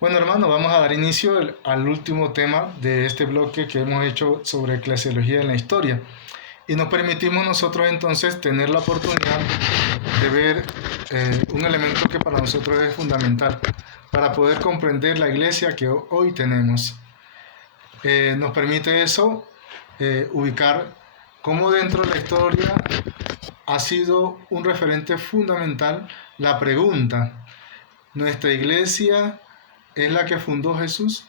Bueno, hermano, vamos a dar inicio al último tema de este bloque que hemos hecho sobre eclesiología en la historia. Y nos permitimos nosotros entonces tener la oportunidad de ver un elemento que para nosotros es fundamental para poder comprender la iglesia que hoy tenemos. Nos permite eso ubicar cómo dentro de la historia ha sido un referente fundamental la pregunta: ¿nuestra iglesia es la que fundó Jesús?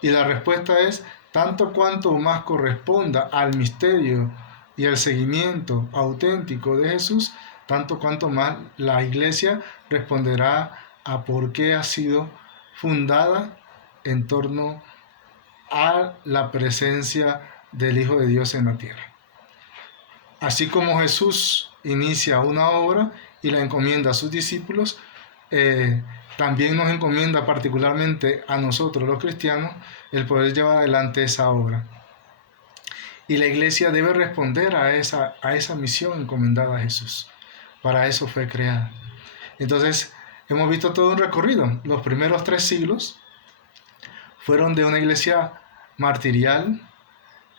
Y la respuesta es: tanto cuanto más corresponda al misterio y al seguimiento auténtico de Jesús, tanto cuanto más la iglesia responderá a por qué ha sido fundada en torno a la presencia del Hijo de Dios en la tierra. Así como Jesús inicia una obra y la encomienda a sus discípulos, también nos encomienda particularmente a nosotros los cristianos el poder llevar adelante esa obra. Y la iglesia debe responder a esa misión encomendada a Jesús. Para eso fue creada. Entonces, hemos visto todo un recorrido. Los primeros 3 siglos fueron de una iglesia martirial,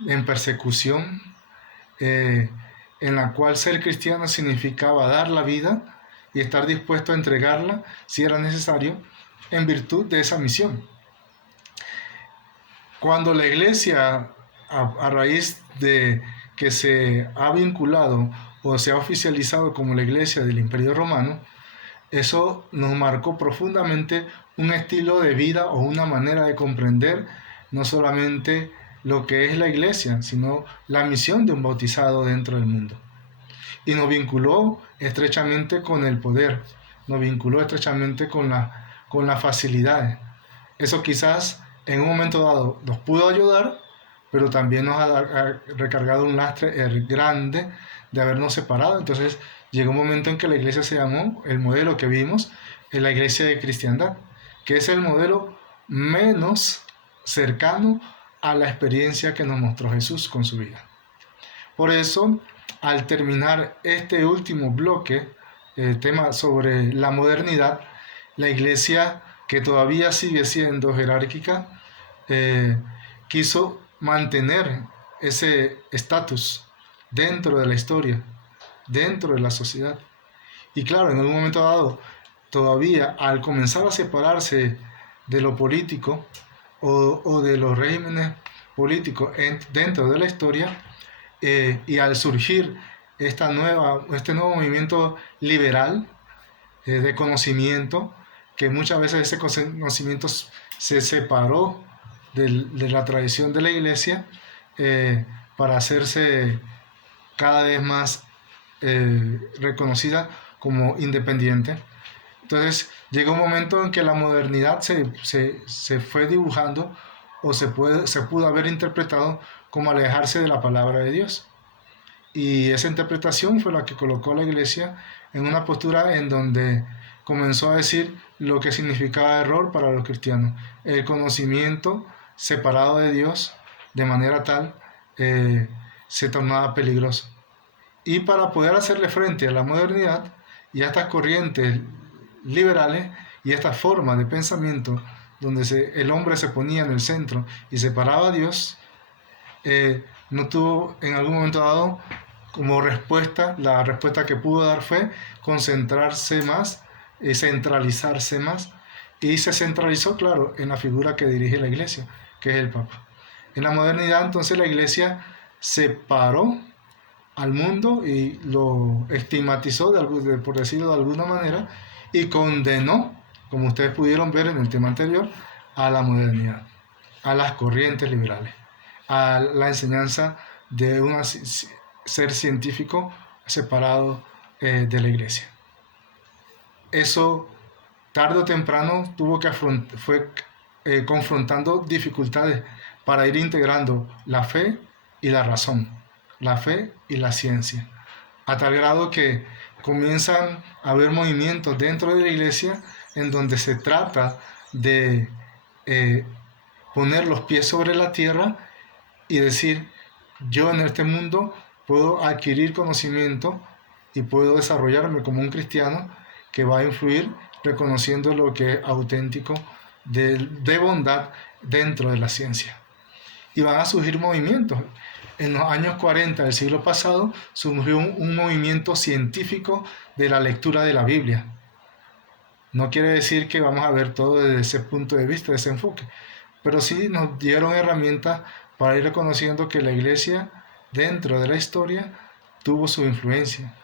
en persecución, en la cual ser cristiano significaba dar la vida y estar dispuesto a entregarla si era necesario en virtud de esa misión. Cuando la iglesia, a raíz de que se ha vinculado o se ha oficializado como la iglesia del Imperio Romano, eso nos marcó profundamente un estilo de vida o una manera de comprender no solamente lo que es la iglesia, sino la misión de un bautizado dentro del mundo. Y nos vinculó estrechamente con el poder, nos vinculó estrechamente con las facilidades. Eso quizás en un momento dado nos pudo ayudar, pero también nos ha recargado un lastre grande de habernos separado. Entonces llegó un momento en que la iglesia se llamó, el modelo que vimos, en la iglesia de cristiandad, que es el modelo menos cercano a la experiencia que nos mostró Jesús con su vida. Por eso, al terminar este último bloque, el tema sobre la modernidad, la iglesia, que todavía sigue siendo jerárquica, quiso mantener ese estatus dentro de la historia, dentro de la sociedad. Y claro, en algún momento dado, todavía al comenzar a separarse de lo político o de los regímenes políticos dentro de la historia, y al surgir este nuevo movimiento liberal de conocimiento, que muchas veces ese conocimiento se separó de la tradición de la iglesia, para hacerse cada vez más reconocida como independiente. Entonces llegó un momento en que la modernidad se fue dibujando o se pudo haber interpretado como alejarse de la palabra de Dios. Y esa interpretación fue la que colocó a la iglesia en una postura en donde comenzó a decir lo que significaba error para los cristianos: el conocimiento separado de Dios de manera tal se tornaba peligroso. Y para poder hacerle frente a la modernidad y a estas corrientes liberales y a esta forma de pensamiento donde el hombre se ponía en el centro y separaba a Dios, no tuvo en algún momento dado como respuesta, la respuesta que pudo dar fue concentrarse más, centralizarse más, y se centralizó, claro, en la figura que dirige la iglesia, que es el Papa. En la modernidad, entonces, la iglesia separó al mundo y lo estigmatizó, por decirlo de alguna manera, y condenó, como ustedes pudieron ver en el tema anterior, a la modernidad, a las corrientes liberales, a la enseñanza de un ser científico separado de la iglesia. Eso tarde o temprano fue confrontando dificultades para ir integrando la fe y la razón, la fe y la ciencia, a tal grado que comienzan a haber movimientos dentro de la iglesia en donde se trata de poner los pies sobre la tierra y decir: yo en este mundo puedo adquirir conocimiento y puedo desarrollarme como un cristiano que va a influir reconociendo lo que es auténtico de bondad dentro de la ciencia. Y van a surgir movimientos. En los años 40 del siglo pasado surgió un movimiento científico de la lectura de la Biblia. No quiere decir que vamos a ver todo desde ese punto de vista, ese enfoque, pero sí nos dieron herramientas para ir reconociendo que la iglesia dentro de la historia tuvo su influencia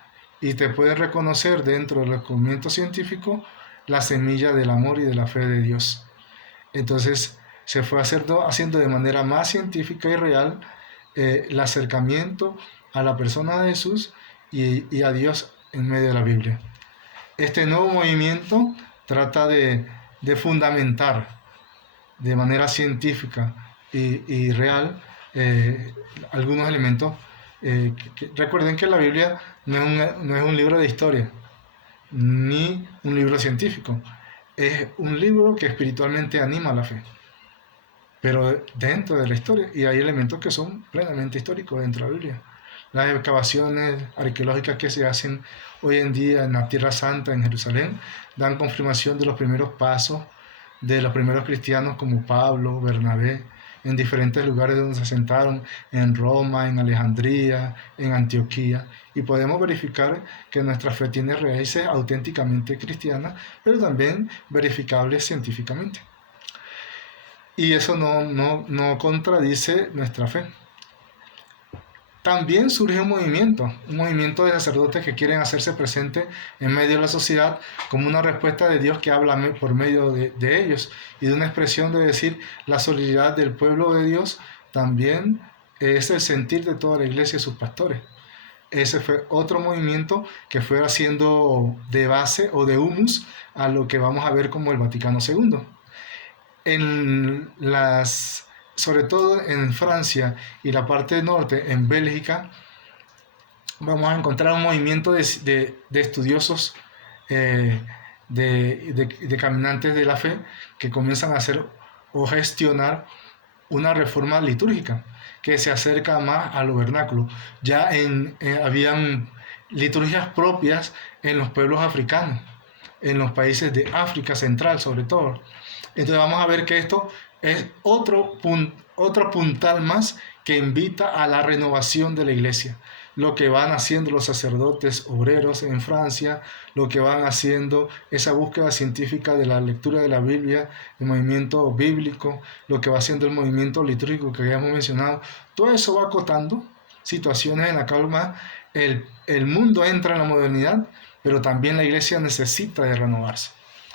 y te puede reconocer dentro del descubrimiento científico la semilla del amor y de la fe de Dios. Entonces se fue haciendo de manera más científica y real el acercamiento a la persona de Jesús y a Dios en medio de la Biblia. Este nuevo movimiento trata de fundamentar de manera científica y real algunos elementos. Recuerden que la Biblia no es un libro de historia, ni un libro científico. Es un libro que espiritualmente anima la fe, pero dentro de la historia, y hay elementos que son plenamente históricos dentro de la Biblia. Las excavaciones arqueológicas que se hacen hoy en día en la Tierra Santa, en Jerusalén, dan confirmación de los primeros pasos de los primeros cristianos como Pablo, Bernabé, en diferentes lugares donde se asentaron, en Roma, en Alejandría, en Antioquía, y podemos verificar que nuestra fe tiene raíces auténticamente cristianas, pero también verificables científicamente. Y eso no contradice nuestra fe. También surge un movimiento de sacerdotes que quieren hacerse presentes en medio de la sociedad como una respuesta de Dios que habla por medio de ellos, y de una expresión de decir la solidaridad del pueblo de Dios también es el sentir de toda la iglesia y sus pastores. Ese fue otro movimiento que fue haciendo de base o de humus a lo que vamos a ver como el Vaticano II. Sobre todo en Francia y la parte norte, en Bélgica, vamos a encontrar un movimiento de estudiosos, de caminantes de la fe, que comienzan a hacer o gestionar una reforma litúrgica que se acerca más a lo vernáculo. Ya habían liturgias propias en los pueblos africanos, en los países de África Central sobre todo. Entonces vamos a ver que esto es otro puntal más que invita a la renovación de la iglesia. Lo que van haciendo los sacerdotes obreros en Francia, lo que van haciendo esa búsqueda científica de la lectura de la Biblia, el movimiento bíblico, lo que va haciendo el movimiento litúrgico que habíamos mencionado, todo eso va acotando situaciones en las cuales el mundo entra en la modernidad, pero también la iglesia necesita de renovarse.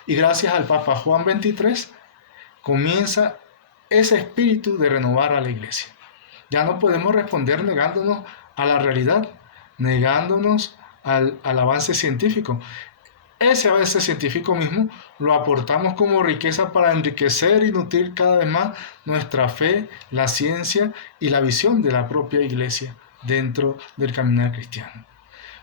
Y gracias al Papa Juan XXIII comienza ese espíritu de renovar a la iglesia. Ya no podemos responder negándonos a la realidad, negándonos al avance científico. Ese avance científico mismo lo aportamos como riqueza para enriquecer y nutrir cada vez más nuestra fe, la ciencia y la visión de la propia iglesia dentro del caminar cristiano.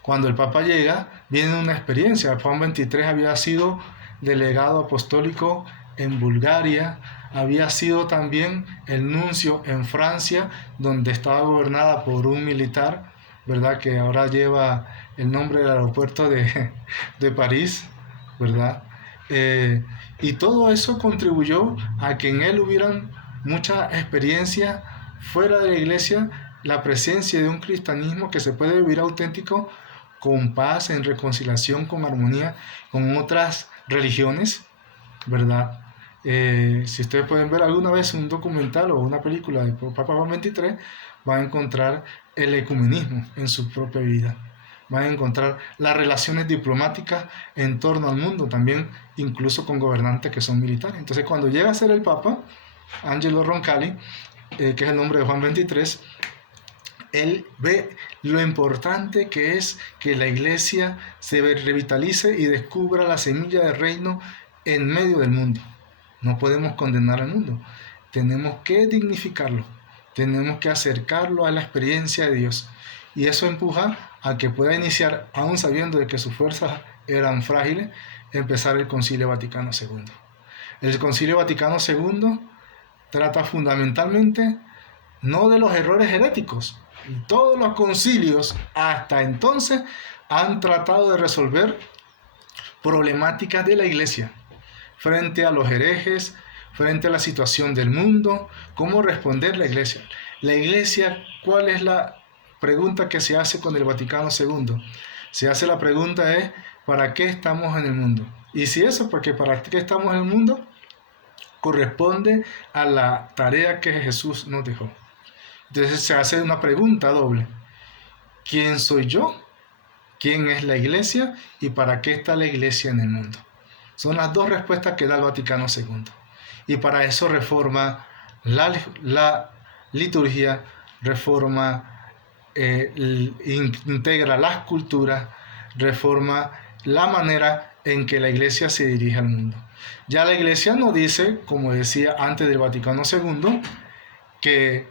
Cuando el Papa llega, viene una experiencia. Juan XXIII había sido delegado apostólico en Bulgaria, había sido también el nuncio en Francia, donde estaba gobernada por un militar, ¿verdad?, que ahora lleva el nombre del aeropuerto de París, ¿verdad? Y todo eso contribuyó a que en él hubieran muchas experiencias fuera de la iglesia, la presencia de un cristianismo que se puede vivir auténtico, con paz, en reconciliación, con armonía con otras religiones, ¿verdad? Si ustedes pueden ver alguna vez un documental o una película de Papa Juan XXIII, van a encontrar el ecumenismo en su propia vida, van a encontrar las relaciones diplomáticas en torno al mundo, también incluso con gobernantes que son militares. Entonces cuando llega a ser el Papa, Angelo Roncalli, que es el nombre de Juan XXIII, él ve lo importante que es que la iglesia se revitalice y descubra la semilla del reino en medio del mundo. No podemos condenar al mundo, tenemos que dignificarlo, tenemos que acercarlo a la experiencia de Dios, y eso empuja a que pueda iniciar, aún sabiendo de que sus fuerzas eran frágiles, empezar el Concilio Vaticano II. El Concilio Vaticano II trata fundamentalmente no de los errores heréticos. Todos los concilios hasta entonces han tratado de resolver problemáticas de la iglesia frente a los herejes, frente a la situación del mundo, cómo responder la iglesia. La iglesia, ¿cuál es la pregunta que se hace con el Vaticano II? Se hace la pregunta es, ¿para qué estamos en el mundo? Y si eso, porque para qué estamos en el mundo, corresponde a la tarea que Jesús nos dejó. Entonces se hace una pregunta doble. ¿Quién soy yo? ¿Quién es la iglesia? ¿Y para qué está la iglesia en el mundo? Son las dos respuestas que da el Vaticano II. Y para eso reforma la liturgia, reforma, integra las culturas, reforma la manera en que la iglesia se dirige al mundo. Ya la iglesia no dice, como decía antes del Vaticano II, que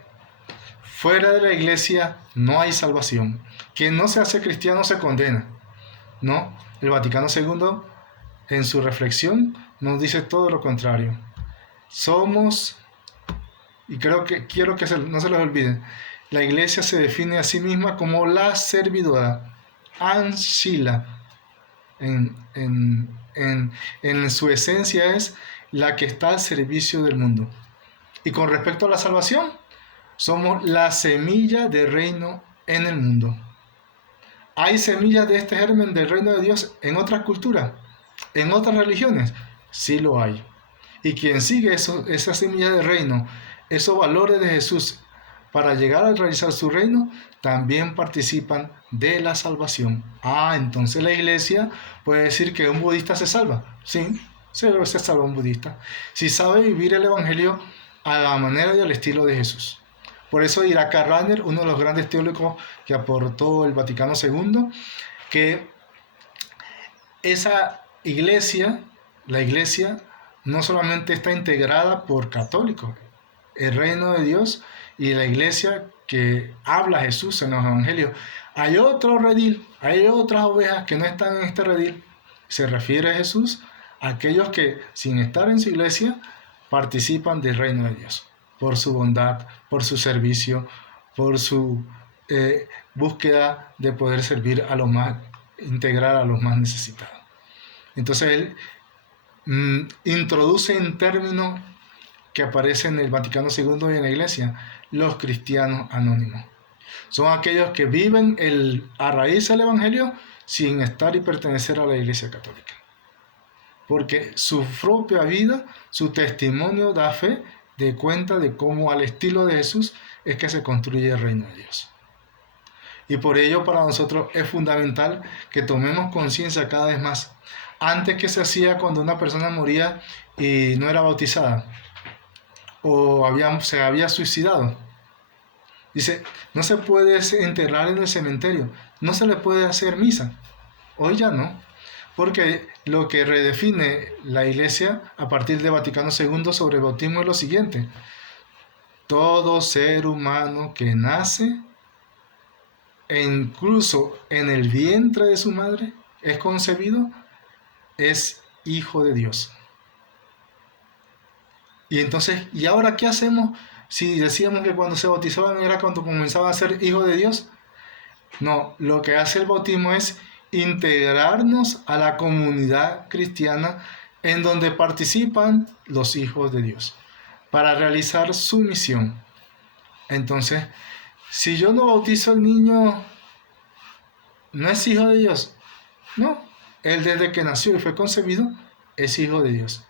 fuera de la iglesia no hay salvación. Quien no se hace cristiano se condena. No, el Vaticano II en su reflexión nos dice todo lo contrario. Somos, y quiero que no se les olvide, la iglesia se define a sí misma como la servidora, Ancila. En su esencia es la que está al servicio del mundo. Y con respecto a la salvación, somos la semilla del reino en el mundo. ¿Hay semillas de este germen del reino de Dios en otras culturas, en otras religiones? Sí lo hay. Y quien sigue esa semilla del reino, esos valores de Jesús para llegar a realizar su reino, también participan de la salvación. Entonces la iglesia puede decir que un budista se salva. Sí, se salva un budista. Si sabe vivir el evangelio a la manera y al estilo de Jesús. Por eso dirá Karl Rahner, uno de los grandes teólogos que aportó el Vaticano II, que esa iglesia, la iglesia, no solamente está integrada por católicos, el reino de Dios y la iglesia que habla Jesús en los evangelios. Hay otro redil, hay otras ovejas que no están en este redil. Se refiere a Jesús a aquellos que, sin estar en su iglesia, participan del reino de Dios, por su bondad, por su servicio, por su búsqueda de poder servir a los más, integrar a los más necesitados. Entonces él introduce en términos que aparecen en el Vaticano II y en la Iglesia, los cristianos anónimos. Son aquellos que viven a raíz del Evangelio sin estar y pertenecer a la Iglesia Católica. Porque su propia vida, su testimonio da fe de cuenta de cómo al estilo de Jesús es que se construye el reino de Dios. Y por ello para nosotros es fundamental que tomemos conciencia cada vez más. Antes, ¿qué se hacía cuando una persona moría y no era bautizada? O se había suicidado. Dice, no se puede enterrar en el cementerio, no se le puede hacer misa. Hoy ya no, porque lo que redefine la Iglesia a partir de Vaticano II sobre el bautismo es lo siguiente: todo ser humano que nace, e incluso en el vientre de su madre, es concebido, es hijo de Dios. Y entonces, ¿y ahora qué hacemos si decíamos que cuando se bautizaban era cuando comenzaban a ser hijos de Dios? No, lo que hace el bautismo es integrarnos a la comunidad cristiana en donde participan los hijos de Dios para realizar su misión. Entonces, si yo no bautizo al niño, ¿no es hijo de Dios? No, él desde que nació y fue concebido es hijo de Dios.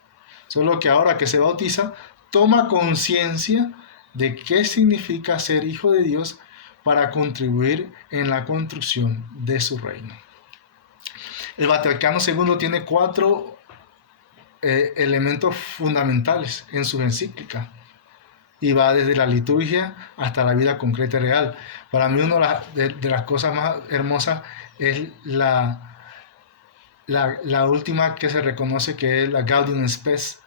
Solo que ahora que se bautiza, toma conciencia de qué significa ser hijo de Dios para contribuir en la construcción de su reino. El Vaticano II tiene 4 elementos fundamentales en sus encíclicas y va desde la liturgia hasta la vida concreta y real. Para mí una de las cosas más hermosas es la última que se reconoce, que es la Gaudium Spes,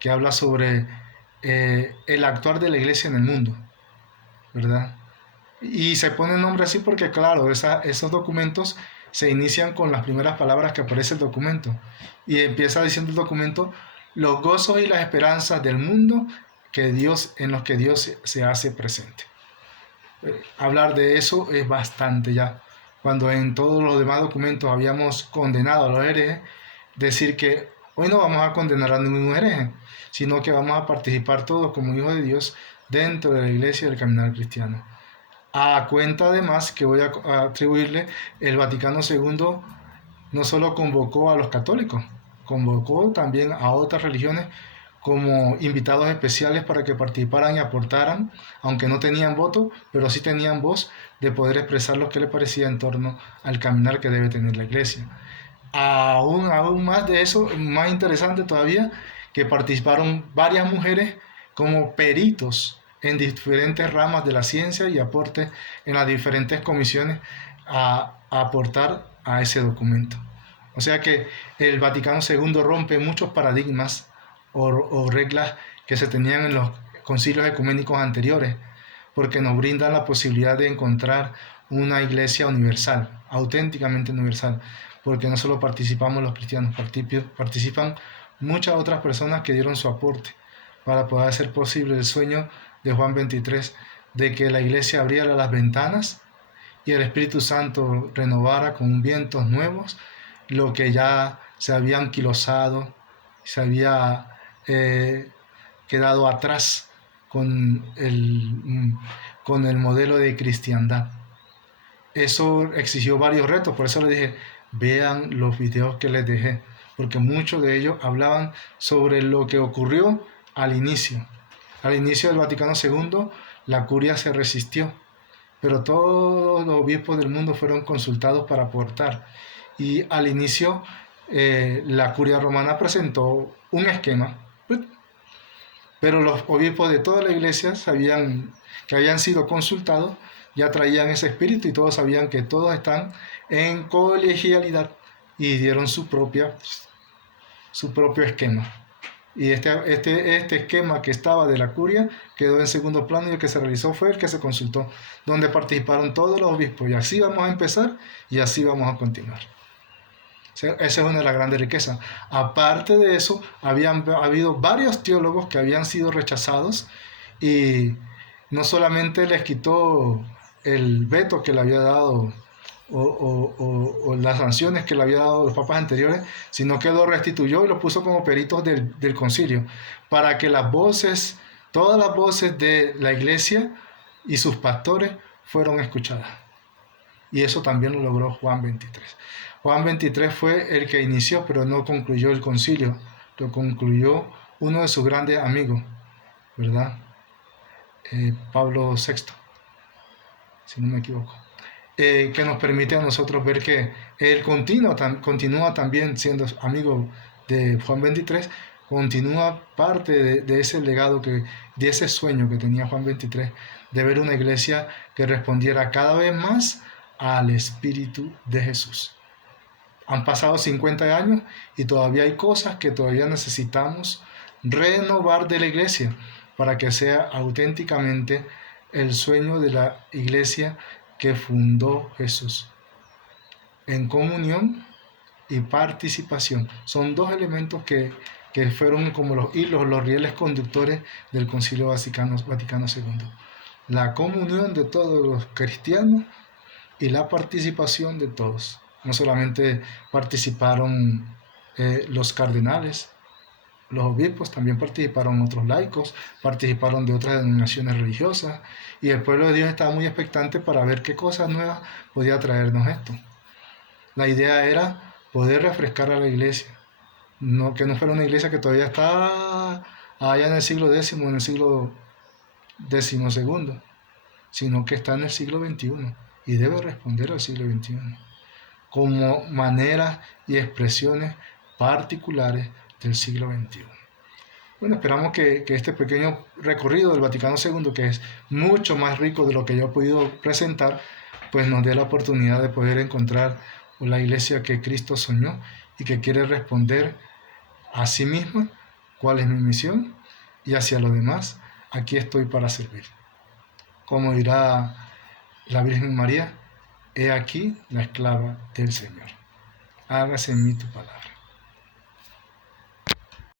que habla sobre el actuar de la iglesia en el mundo, ¿verdad? Y se pone el nombre así porque, claro, esos documentos se inician con las primeras palabras que aparece el documento. Y empieza diciendo el documento: los gozos y las esperanzas del mundo en los que Dios se hace presente. Hablar de eso es bastante ya. Cuando en todos los demás documentos habíamos condenado a los herejes, decir que Hoy no vamos a condenar a ningún hereje, sino que vamos a participar todos como hijos de Dios dentro de la iglesia del caminar cristiano. A cuenta además que voy a atribuirle, el Vaticano II no solo convocó a los católicos, convocó también a otras religiones como invitados especiales para que participaran y aportaran, aunque no tenían voto, pero sí tenían voz de poder expresar lo que les parecía en torno al caminar que debe tener la iglesia. Aún más de eso, más interesante todavía, que participaron varias mujeres como peritos en diferentes ramas de la ciencia y aporte en las diferentes comisiones a aportar a ese documento. O sea que el Vaticano II rompe muchos paradigmas o reglas que se tenían en los concilios ecuménicos anteriores, porque nos brindan la posibilidad de encontrar una iglesia universal, auténticamente universal, porque no solo participamos los cristianos, participan muchas otras personas que dieron su aporte para poder hacer posible el sueño de Juan 23, de que la iglesia abriera las ventanas y el Espíritu Santo renovara con vientos nuevos lo que ya se había anquilosado, se había quedado atrás con el modelo de cristiandad. Eso exigió varios retos, por eso les dije, vean los videos que les dejé, porque muchos de ellos hablaban sobre lo que ocurrió al inicio. Al inicio del Vaticano II, la curia se resistió, pero todos los obispos del mundo fueron consultados para aportar. Y al inicio, la curia romana presentó un esquema, pero los obispos de toda la iglesia sabían que habían sido consultados, ya traían ese espíritu y todos sabían que todos están en colegialidad y dieron su propio esquema. Y este esquema que estaba de la curia quedó en segundo plano y el que se realizó fue el que se consultó, donde participaron todos los obispos. Y así vamos a empezar y así vamos a continuar. Esa es una de las grandes riquezas. Aparte de eso, habían habido varios teólogos que habían sido rechazados y no solamente les quitó el veto que le había dado o las sanciones que le había dado los papas anteriores, sino que lo restituyó y lo puso como peritos del concilio, para que todas las voces de la iglesia y sus pastores fueron escuchadas. Y eso también lo logró Juan 23. Juan 23 fue el que inició, pero no concluyó el concilio, lo concluyó uno de sus grandes amigos, ¿verdad? Pablo VI, si no me equivoco. Que nos permite a nosotros ver que él continúa también siendo amigo de Juan 23, continúa parte de ese legado, de ese sueño que tenía Juan 23, de ver una iglesia que respondiera cada vez más al Espíritu de Jesús. Han pasado 50 años y todavía hay cosas que todavía necesitamos renovar de la iglesia para que sea auténticamente el sueño de la iglesia que fundó Jesús. En comunión y participación. Son dos elementos que fueron como los hilos, los rieles conductores del Concilio Vaticano II. La comunión de todos los cristianos y la participación de todos. No solamente participaron los cardenales, los obispos, también participaron otros laicos, participaron de otras denominaciones religiosas, y el pueblo de Dios estaba muy expectante para ver qué cosas nuevas podía traernos esto. La idea era poder refrescar a la iglesia, que no fuera una iglesia que todavía está allá en el siglo X, en el siglo XII, sino que está en el siglo XXI y debe responder al siglo XXI como maneras y expresiones particulares del siglo XXI. Bueno, esperamos que este pequeño recorrido del Vaticano II, que es mucho más rico de lo que yo he podido presentar, pues nos dé la oportunidad de poder encontrar la iglesia que Cristo soñó y que quiere responder a sí misma cuál es mi misión, y hacia los demás, aquí estoy para servir. Como dirá la Virgen María, he aquí la esclava del Señor. Hágase en mí tu palabra.